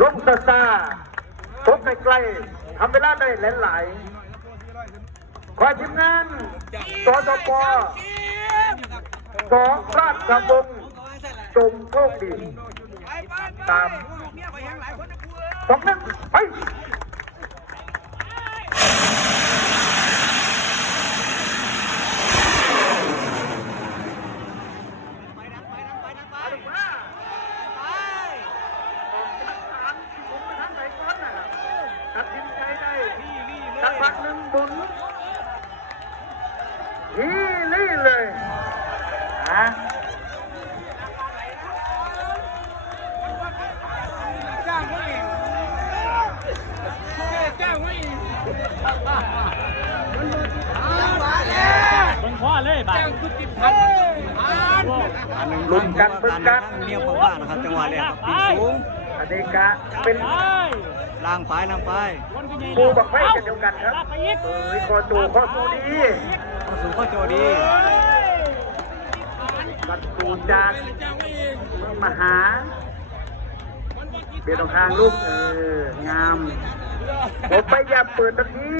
ลงซาตกใกล้ๆทำเวลาได้หลายๆขอทีมงานสจปสองราชวงศ์จงโชคดีตาม2-1ไปตัดสินใจได้สักพักหนึ่งบุญนี่เลยเป็นพ่อเลยบ้าลุ้นกันเบิ่งกัน เมียผมว่านะครับจังหวะแรกปีสูง อเนกาเป็น ล่างไปปูบักไฟกันเดียวกันครับขอจูขอสูดี เข้าสู่ข้อโจดี บัตรตูจากมหาเบียดทางลูกงามผมไปอย่าเปิดทันที